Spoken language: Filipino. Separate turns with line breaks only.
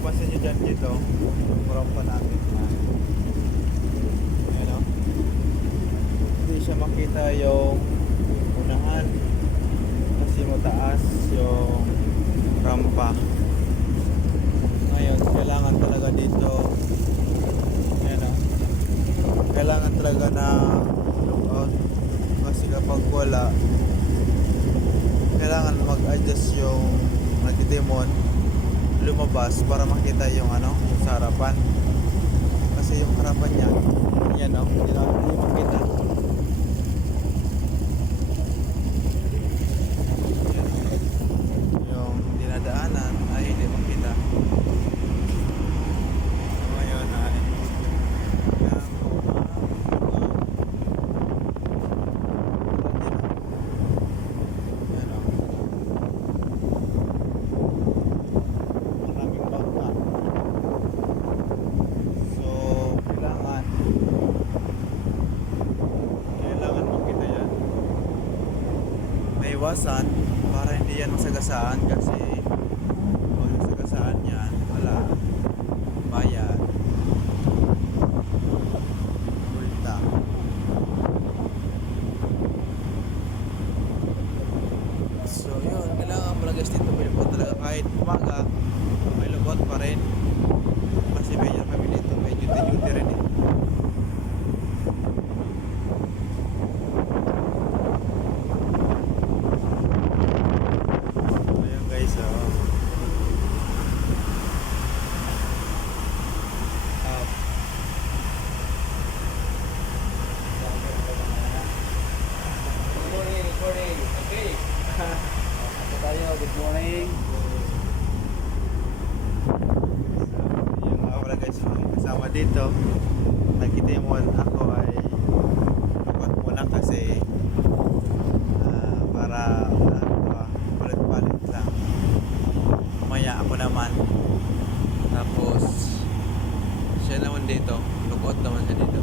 mapapansin nyo dyan dito kurang pa namin ayun o oh. hindi siya makita yung unahan kasi mataas yung rampa. Ngayon kailangan talaga dito ayun o oh. kailangan talaga na lookout kasi kapag wala kailangan mag-adjust yung nagdemon lumabas para makita yung ano yung sa harapan kasi yung harapan niya yan o hindi na hindi makita Yan. yung dinadaanan ay hindi makita ngayon ay kailangan ko Yan o. Maraming bangka. So, kailangan kailangan makita yan. May iwasan para hindi yan masagasaan kasi pag nasagasaan yan, wala. Bayan. Multa. So yun, kailangan malagas dito may lubot talaga kahit umaga may lubot pa rin
tayo. Good morning.
So, yung uh, wala guys yung kasama dito. Nakita yung one ako ay lukot mo lang kasi uh, para uh, palit-palit lang. Mamaya ako naman. Tapos siya naman dito. Lukot naman siya dito.